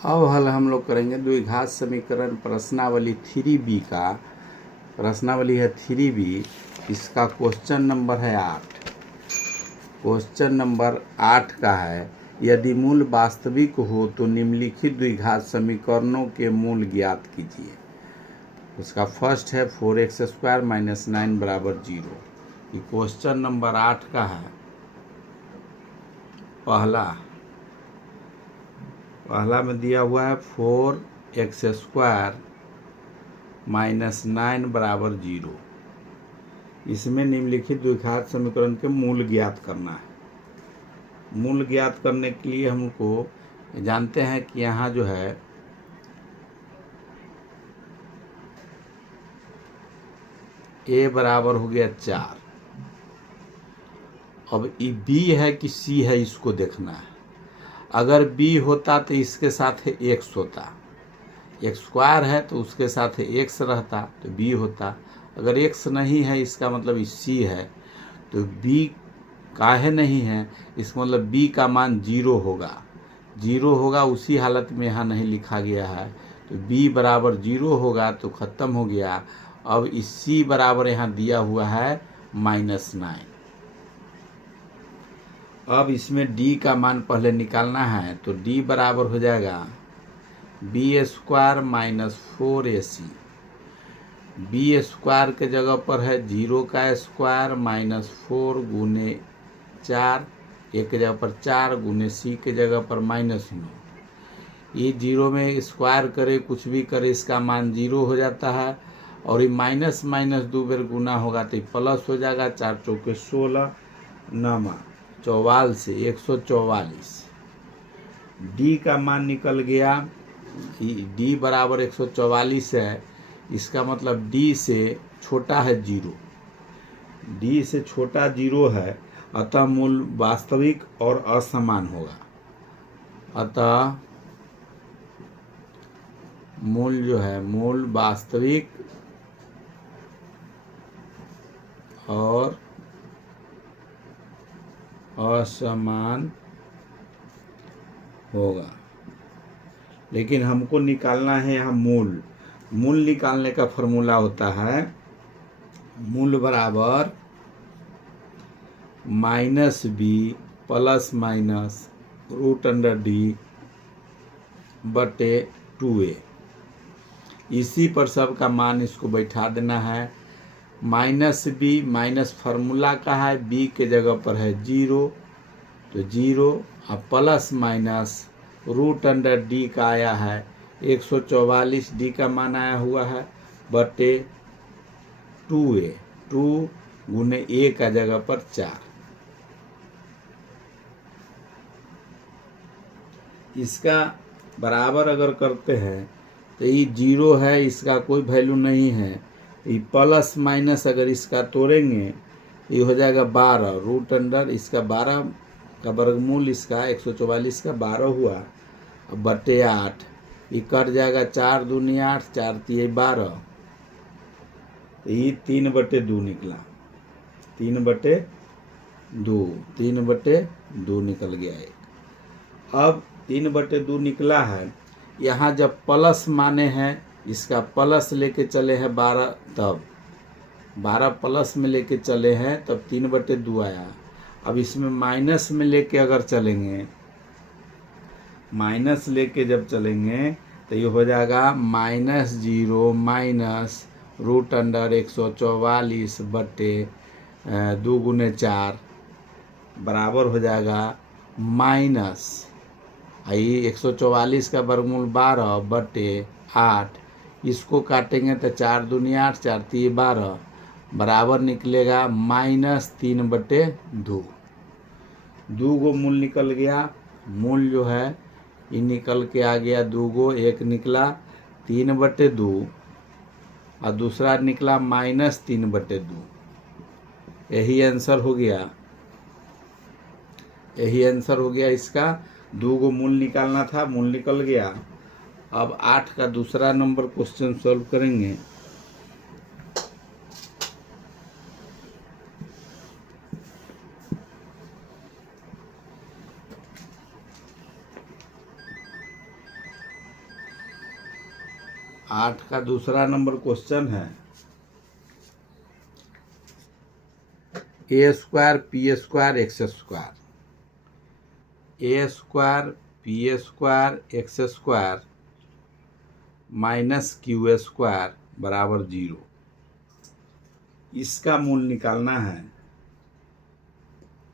अब हल हम लोग करेंगे द्विघात समीकरण प्रश्नावली 3B का। प्रश्नावली है 3B, इसका क्वेश्चन नंबर है 8। क्वेश्चन नंबर 8 का है, यदि मूल वास्तविक हो तो निम्नलिखित द्विघात समीकरणों के मूल ज्ञात कीजिए। उसका फर्स्ट है 4x² - 9 = 0। ये क्वेश्चन नंबर 8 का है। पहला में दिया हुआ है 4x² - 9 = 0। इसमें निम्नलिखित द्विघात समीकरण के मूल ज्ञात करना है। मूल ज्ञात करने के लिए हमको जानते हैं कि यहाँ जो है a बराबर हो गया 4। अब ये b है कि c है, इसको देखना है। अगर b होता तो इसके साथ x होता, x² है तो उसके साथ x रहता तो b होता। अगर x नहीं है, इसका मतलब c है, तो b काहे नहीं है, इसका मतलब b का मान 0 होगा। 0 होगा, उसी हालत में यहाँ नहीं लिखा गया है, तो b बराबर 0 होगा तो ख़त्म हो गया। अब इस c बराबर यहाँ दिया हुआ है -9। अब इसमें d का मान पहले निकालना है, तो d बराबर हो जाएगा b² - 4ac। b² के जगह पर है 0 का स्क्वायर -4 × 4, एक के जगह पर 4 × c के जगह पर -9। ये 0 में स्क्वायर करे, कुछ भी करे, इसका मान 0 हो जाता है। और ये माइनस माइनस 2 बार गुना होगा तो प्लस हो जाएगा। 4 चौके 16, 9 44 से 144। d का मान निकल गया, d बराबर 144 है। इसका मतलब d से छोटा है 0, d से छोटा 0 है, अतः मूल वास्तविक और असमान होगा। अतः मूल जो है, मूल वास्तविक और असमान होगा। लेकिन हमको निकालना है यहाँ मूल। मूल निकालने का फॉर्मूला होता है मूल बराबर -b ± √d बटे 2a। इसी पर सब का मान इसको बैठा देना है। -b माइनस फार्मूला का है, b के जगह पर है 0, तो 0 और प्लस माइनस √d का आया है 144, d का मान आया हुआ है बटे 2a। 2 × a का जगह पर 4। इसका बराबर अगर करते हैं तो ये 0 है, इसका कोई वैल्यू नहीं है। ये प्लस माइनस अगर इसका तोड़ेंगे, ये हो जाएगा 12 √ इसका 12 का वर्गमूल, इसका 144 का 12 हुआ, अब बटे 8। ये कट जाएगा, 4 दूनी 8, 4 तिये 12, तो ये 3/2 निकला। 3/2, 3/2 निकल गया एक। अब 3/2 निकला है। यहाँ जब प्लस माने हैं, इसका प्लस लेके चले हैं 12, तब 12 प्लस में लेके चले हैं तब 3/2 आया। अब इसमें माइनस में लेके अगर चलेंगे, माइनस लेके जब चलेंगे तो ये हो जाएगा -0 √144 बटे 2 × 4 बराबर हो जाएगा माइनस, ये 144 का वर्गमूल 12 बटे 8। इसको काटेंगे तो 4 दूनी 8, 4 तिये 12 बराबर निकलेगा -3/2। 2 गो मूल निकल गया। मूल जो है ये निकल के आ गया 2 गो, एक निकला 3/2 और दूसरा निकला -3/2। यही आंसर हो गया, यही आंसर हो गया इसका। 2 गो मूल निकालना था, मूल निकल गया। अब 8 का दूसरा नंबर क्वेश्चन सॉल्व करेंगे। 8 का दूसरा नंबर क्वेश्चन है A square P square X square, A square P square X square minus Q square बराबर 0। इसका मूल निकालना है।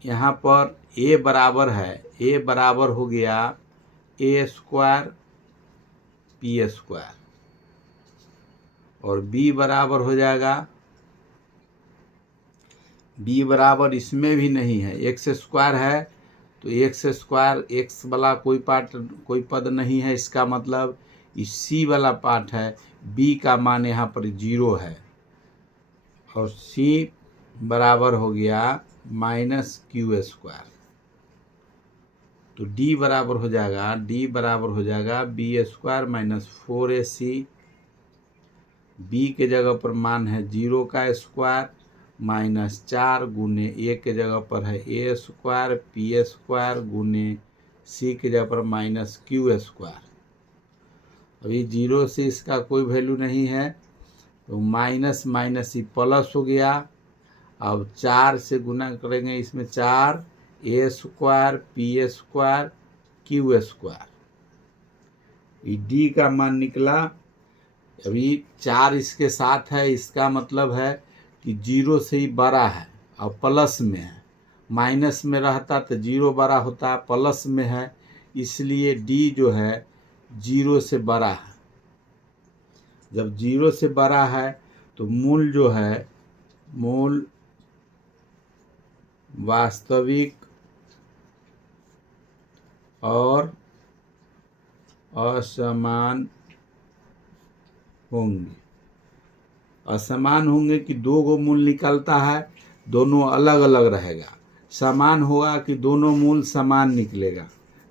यहाँ पर a बराबर है, a बराबर हो गया ए स्क्वायर पी स्क्वायर और b बराबर हो जाएगा, b बराबर इसमें भी नहीं है, एक्स स्क्वायर है तो एक्स स्क्वायर एक्स वाला कोई पद नहीं है, इसका मतलब इसी वाला पार्ट है। b का मान यहाँ पर 0 है और c बराबर हो गया माइनस क्यू स्क्वायर। तो d बराबर हो जाएगा B square minus 4ac। b के जगह पर मान है 0 का स्क्वायर माइनस 4 गुने a के जगह पर है ए स्क्वायर पी स्क्वायर गुने c के जगह पर माइनस क्यू स्क्वायर। अभी 0 से इसका कोई वैल्यू नहीं है तो माइनस माइनस ही प्लस हो गया। अब 4 से गुना करेंगे, इसमें 4 A square P square Q square, D का मान निकला। अभी 4 इसके साथ है, इसका मतलब है कि 0 से ही बड़ा है और प्लस में है। माइनस में रहता तो 0 बड़ा होता, प्लस में है इसलिए डी जो है 0 से बड़ा है। जब 0 से बड़ा है तो मूल जो है, मूल वास्तविक और असमान होंगे। असमान होंगे कि दो गो मूल निकलता है, दोनों अलग अलग रहेगा। समान होगा कि दोनों मूल समान निकलेगा।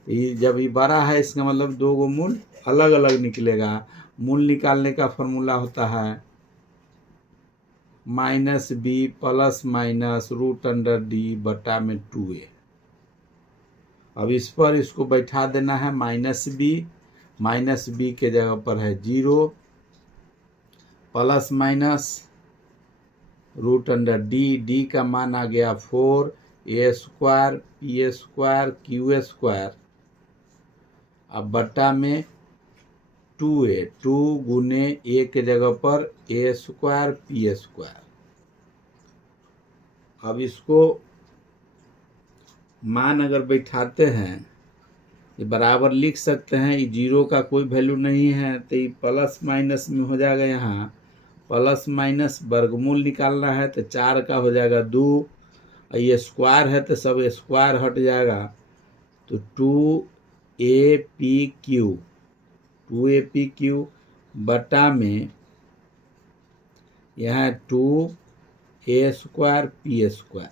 ये जब ये बड़ा है इसका मतलब दो गो मूल अलग अलग निकलेगा। मूल निकालने का फॉर्मूला होता है minus B plus minus root under D बटा में 2a। अब इस पर इसको बैठा देना है माइनस बी के जगह पर है 0 plus minus root under D का मान आ गया 4 A square P square Q square, अब बटा में 2a, 2 गुने a के जगह पर ए स्क्वायर पी स्क्वायर। अब इसको मान अगर बैठाते हैं ये बराबर लिख सकते हैं। ये 0 का कोई वैल्यू नहीं है तो ये प्लस माइनस में हो जाएगा। यहाँ प्लस माइनस वर्गमूल निकालना है तो 4 का हो जाएगा 2 और ये स्क्वायर है तो सब स्क्वायर हट जाएगा। तो 2AP बटा में यहाँ 2a स्क्वायर पी स्क्वायर।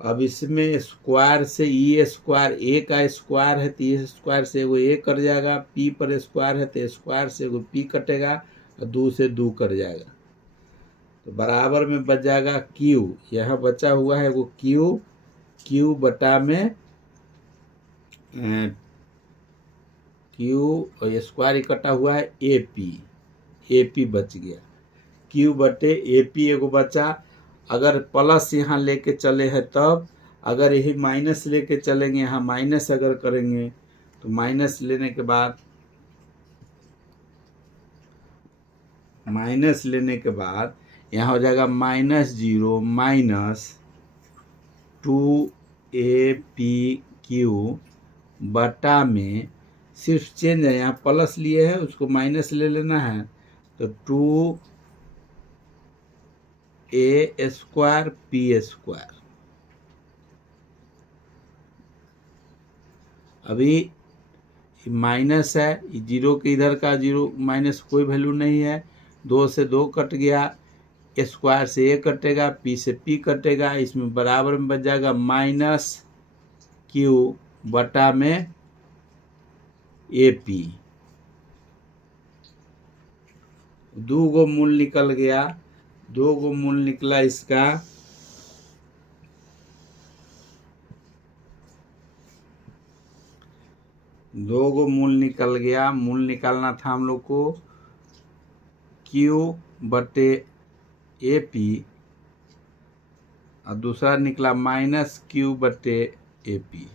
अब इसमें स्क्वायर से ई स्क्वायर, ए का स्क्वायर है तो ए स्क्वायर से एगो ए कट जाएगा, पी पर स्क्वायर है तो स्क्वायर से एगो पी कटेगा और 2 से 2 कट जाएगा। तो बराबर में बच जाएगा क्यू। यह बचा हुआ है वो क्यू बटा में क्यू और स्क्वायर इकट्ठा हुआ है एपी बच गया। क्यू बटे एपी एगो बचा। अगर प्लस यहाँ लेके चले हैं तब, अगर यही माइनस लेके चलेंगे, यहाँ माइनस अगर करेंगे तो माइनस लेने के बाद यहाँ हो जाएगा -0 माइनस 2AP बटा में, सिर्फ चेंज है, यहाँ प्लस लिए है उसको माइनस ले लेना है तो 2a स्क्वायर पी स्क्वायर। अभी माइनस है, 0 के इधर का 0 माइनस कोई वैल्यू नहीं है, 2 से 2 कट गया, स्क्वायर से a कटेगा, p से p कटेगा, इसमें बराबर में बच जाएगा माइनस क्यू बटा में AP। 2 गो मूल निकल गया, 2 गो मूल निकला इसका। दो गो मूल निकल गया। मूल निकालना था हम लोग को क्यू बटे ए पी और दूसरा निकला माइनस क्यू बटे ए पी।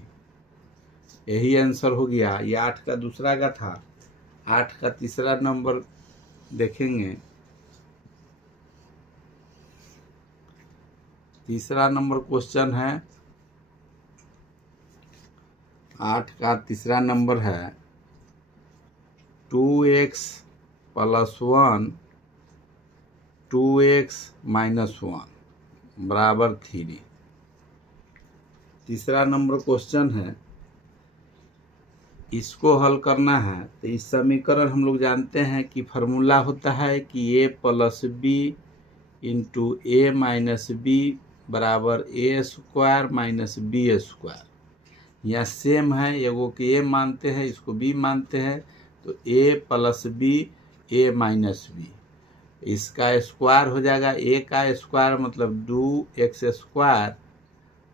यही आंसर हो गया। ये 8 का दूसरा का था। 8 का तीसरा नंबर देखेंगे। तीसरा नंबर क्वेश्चन है, 8 का तीसरा नंबर है 2x प्लस 1 2x माइनस 1 बराबर 3। तीसरा नंबर क्वेश्चन है, इसको हल करना है। तो इस समीकरण हम लोग जानते हैं कि फार्मूला होता है कि a plus B into A minus B बराबर A square minus B square. यहाँ सेम है, एगो के ए मानते हैं, इसको बी मानते हैं, तो a plus B A minus B, इसका स्क्वायर हो जाएगा। a का स्क्वायर मतलब 2x स्क्वायर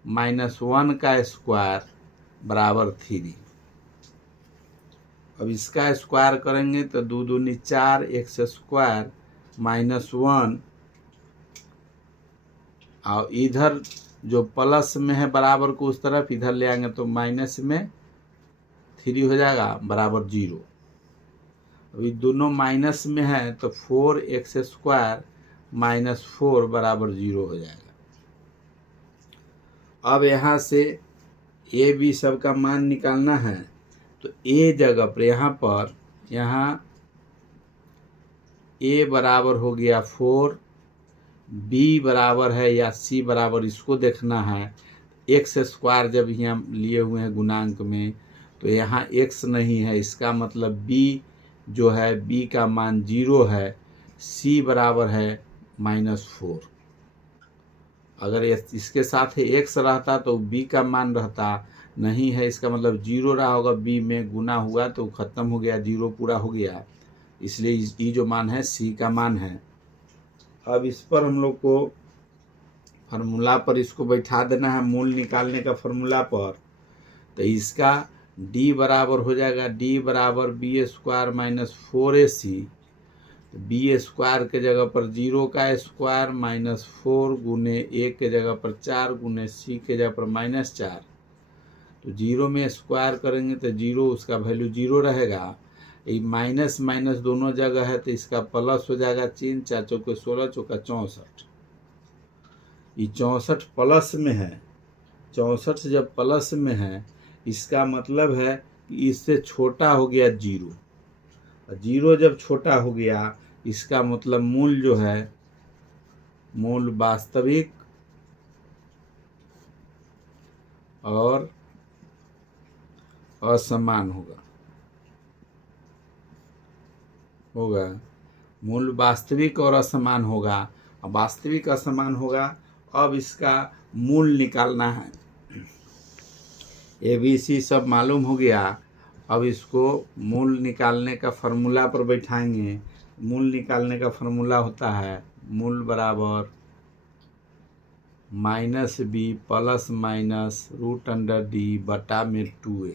माइनस 1 का स्क्वायर बराबर 3। अब इसका स्क्वायर करेंगे तो 2 दूनी 4 x स्क्वायर माइनस 1, और इधर जो प्लस में है बराबर को उस तरफ इधर ले आएंगे तो माइनस में 3 हो जाएगा बराबर 0। अभी दोनों माइनस में है तो 4x स्क्वायर माइनस 4 बराबर 0 हो जाएगा। अब यहाँ से ए बी सब का मान निकालना है। तो ए जगह पर यहाँ ए बराबर हो गया 4, बी बराबर है या सी बराबर, इसको देखना है। एक्स स्क्वायर जब यहाँ लिए हुए हैं गुणांक में तो यहाँ एक्स नहीं है, इसका मतलब बी जो है बी का मान 0 है। सी बराबर है -4। अगर इसके साथ एक्स रहता तो बी का मान रहता, नहीं है, इसका मतलब 0 रहा होगा। बी में गुना हुआ तो ख़त्म हो गया, 0 पूरा हो गया, इसलिए ये जो मान है सी का मान है। अब इस पर हम लोग को फार्मूला पर इसको बैठा देना है, मूल निकालने का फार्मूला पर। तो इसका d बराबर हो जाएगा d बराबर बी स्क्वायर माइनस 4ac। तो बी स्क्वायर के जगह पर 0 का स्क्वायर माइनस 4 गुने ए के जगह पर 4 गुने सी के जगह पर -4। तो 0 में स्क्वायर करेंगे तो 0, उसका वैल्यू 0 रहेगा। ये माइनस माइनस दोनों जगह है तो इसका प्लस हो जाएगा। 3 4 चौके 16 चौका 64। ये 64 प्लस में है। 64 जब प्लस में है इसका मतलब है कि इससे छोटा हो गया 0। 0 जब छोटा हो गया इसका मतलब मूल जो है, मूल वास्तविक और असमान होगा। मूल वास्तविक और असमान होगा। अब वास्तविक असमान होगा। अब इसका मूल निकालना है। ए बी सी सब मालूम हो गया। अब इसको मूल निकालने का फार्मूला पर बैठाएंगे। मूल निकालने का फार्मूला होता है मूल बराबर -b प्लस माइनस √d बटा में 2a।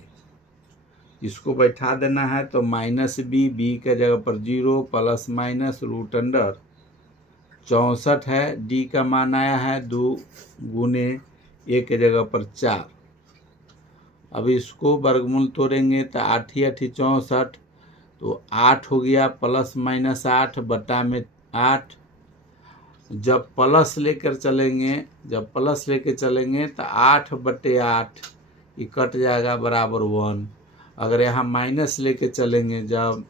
इसको बैठा देना है तो -b, b के जगह पर 0 प्लस माइनस √, 64 है, d का मान आया है 2 गुने ए के जगह पर 4। अब इसको वर्गमूल तोड़ेंगे तो 8 8 64, तो 8 हो गया प्लस माइनस 8 बटा में 8। जब प्लस लेकर चलेंगे तो 8 बटे 8 ये कट जाएगा बराबर 1। अगर यहाँ माइनस लेके चलेंगे, जब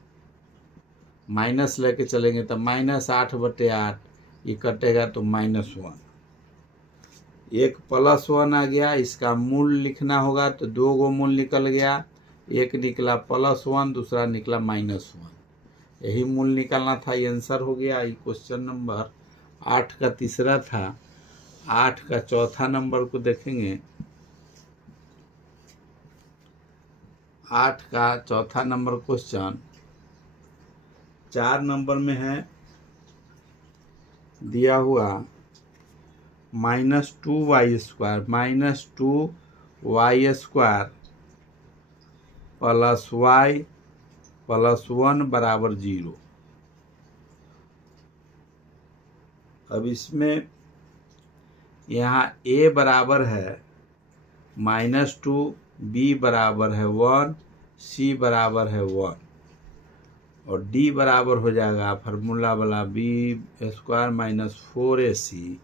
माइनस लेके चलेंगे तो -8 बटे 8 ये कटेगा तो -1। एक +1 आ गया, इसका मूल लिखना होगा तो 2 गो मूल निकल गया। एक निकला +1, दूसरा निकला -1। यही मूल निकालना था, ये आंसर हो गया। ये क्वेश्चन नंबर 8 का तीसरा था। 8 का चौथा नंबर को देखेंगे। 8 का चौथा नंबर क्वेश्चन 4 नंबर में है, दिया हुआ -2y² प्लस वाई प्लस 1 बराबर 0। अब इसमें यहाँ a बराबर है -2, b बराबर है 1, c बराबर है 1 और d बराबर हो जाएगा फार्मूला वाला b² माइनस 4ac।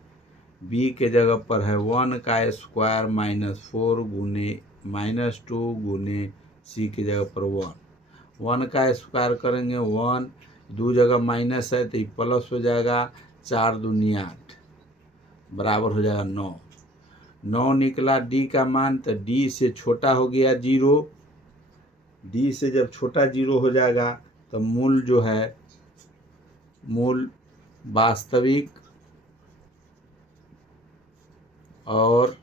b के जगह पर है 1 का स्क्वायर माइनस 4 गुने -2 गुने c की जगह पर 1 का स्क्वायर करेंगे 1, 2 जगह माइनस है तो ये प्लस हो जाएगा, 4 दूनी 8 बराबर हो जाएगा 9 निकला d का मान, तो d से छोटा हो गया 0। d से जब छोटा 0 हो जाएगा तो मूल जो है मूल वास्तविक और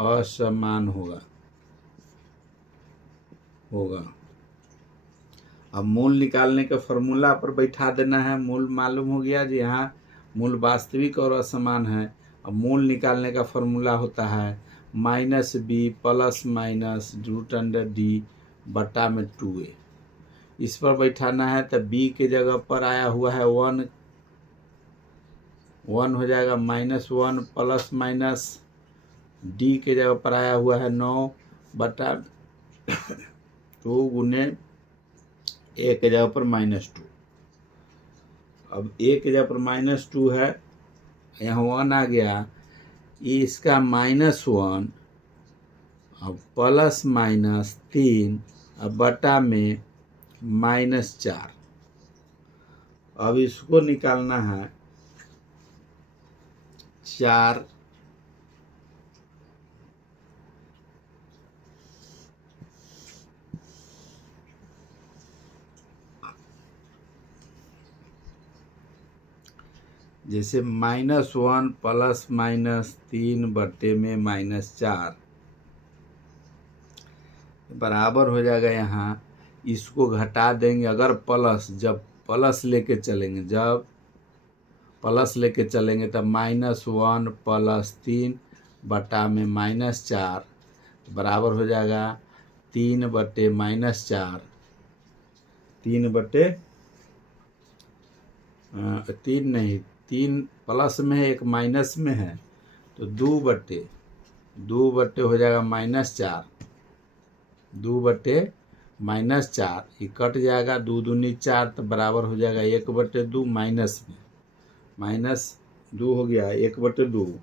असमान होगा। अब मूल निकालने के फॉर्मूला पर बैठा देना है। मूल मालूम हो गया जी, यहाँ मूल वास्तविक और असमान है। अब मूल निकालने का फॉर्मूला होता है -b प्लस माइनस √d बटा में 2a। इस पर बैठाना है तो b के जगह पर आया हुआ है 1 हो जाएगा -1 प्लस माइनस d के जगह पर आया हुआ है 9 बटा 2 गुने a के जगह पर -2। अब a के जगह पर -2 है, यहाँ 1 आ गया, इसका -1 अब प्लस माइनस 3 अब बटा में -4। अब इसको निकालना है 4 जैसे -1 प्लस माइनस 3 बटे में -4 बराबर हो जाएगा। यहाँ इसको घटा देंगे, अगर प्लस जब प्लस लेके चलेंगे तब -1 प्लस 3 बटा में -4 बराबर हो जाएगा 3 बटे -4। 3 प्लस में है, एक माइनस में है, तो 2 बटे हो जाएगा -4। 2 बटे -4 ये कट जाएगा, 2 दूनी 4 तो बराबर हो जाएगा 1/2 माइनस में -2 हो गया 1/2।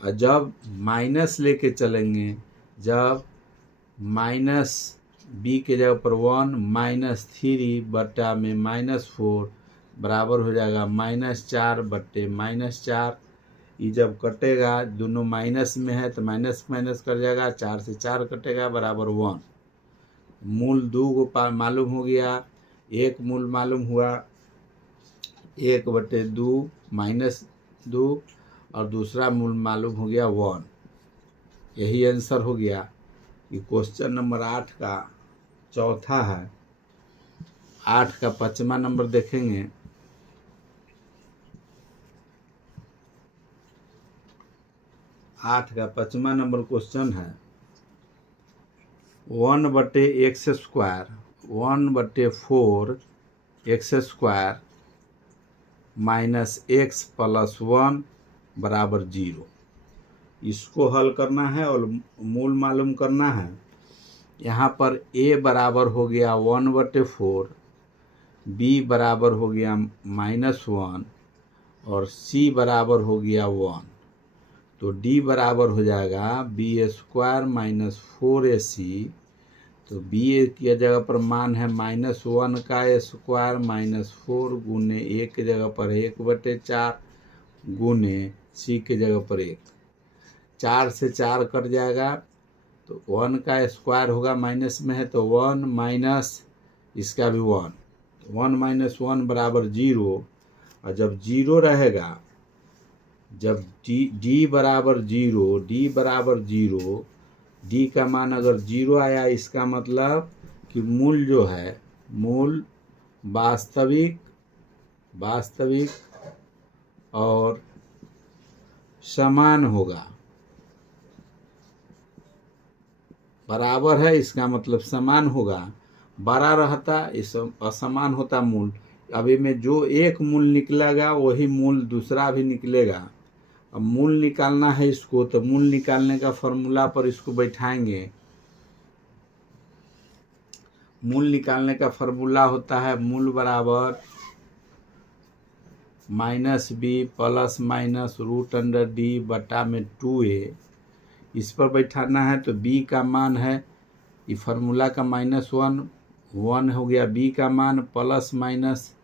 और जब माइनस लेके चलेंगे, जब माइनस b के जगह पर 1 -3 बटा में -4 बराबर हो जाएगा -4 बटे -4। ये जब कटेगा, दोनों माइनस में है तो माइनस कट जाएगा, 4 से 4 कटेगा बराबर 1। मूल 2 को मालूम हो गया, एक मूल मालूम हुआ 1/2 -2 और दूसरा मूल मालूम हो गया 1। यही आंसर हो गया। ये क्वेश्चन नंबर 8 का चौथा है। 8 का 5वां नंबर देखेंगे। 8 का 5वां नंबर क्वेश्चन है 1/x² 1/4 x² -x + 1 बराबर 0। इसको हल करना है और मूल मालूम करना है। यहाँ पर a बराबर हो गया 1/4, b बराबर हो गया -1 और c बराबर हो गया 1। तो d बराबर हो जाएगा b² - 4ac। तो b की जगह पर मान है -1 का स्क्वायर -4 गुने a की जगह पर 1/4 गुने c की जगह पर 1। 4 से 4 कट जाएगा तो 1 का स्क्वायर होगा, माइनस में है तो 1 माइनस इसका भी 1, 1 - 1 बराबर 0। और जब 0 रहेगा, जब d बराबर 0, d का मान अगर 0 आया, इसका मतलब कि मूल जो है मूल वास्तविक और समान होगा। बराबर है इसका मतलब समान होगा, बड़ा रहता इस असमान होता मूल। अभी में जो एक मूल निकलेगा वही मूल दूसरा भी निकलेगा। अब मूल निकालना है इसको, तो मूल निकालने का फॉर्मूला पर इसको बैठाएंगे। मूल निकालने का फॉर्मूला होता है मूल बराबर -b प्लस माइनस √d बटा में 2a। इस पर बैठाना है तो b का मान है, ये फार्मूला का -1 हो गया, b का मान प्लस माइनस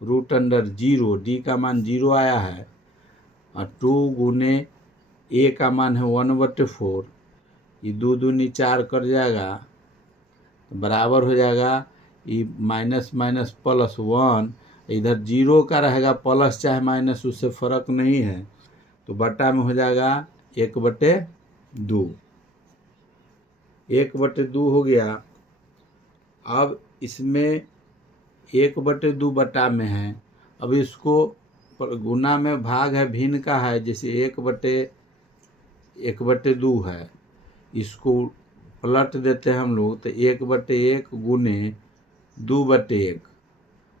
√0, d का मान 0 आया है, और 2 गुने a का मान है 1/4। ये 2 दूनी 4 कर जाएगा, तो बराबर हो जाएगा ये माइनस माइनस प्लस 1। इधर 0 का रहेगा, प्लस चाहे माइनस उससे फर्क नहीं है, तो बटा में हो जाएगा 1/2। 1/2 हो गया। अब इसमें 1/2 बटा में है, अब इसको गुना में भाग है, भिन्न का है, जैसे 1/2 है, इसको पलट देते हैं हम लोग, तो 1/1 गुने 2/1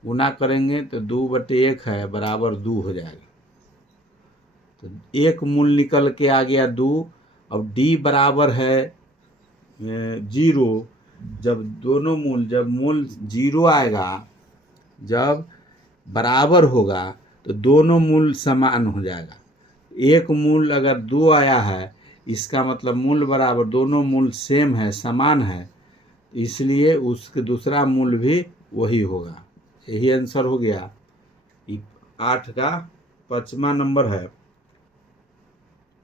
गुना करेंगे तो 2/1 है बराबर 2 हो जाएगा। तो एक मूल निकल के आ गया 2। अब d बराबर है 0। जब दोनों मूल, जब मूल 0 आएगा, जब बराबर होगा तो दोनों मूल समान हो जाएगा। एक मूल अगर 2 आया है, इसका मतलब मूल बराबर, दोनों मूल सेम है, समान है, इसलिए उसके दूसरा मूल भी वही होगा। यही आंसर हो गया। 8 का 5वां नंबर है।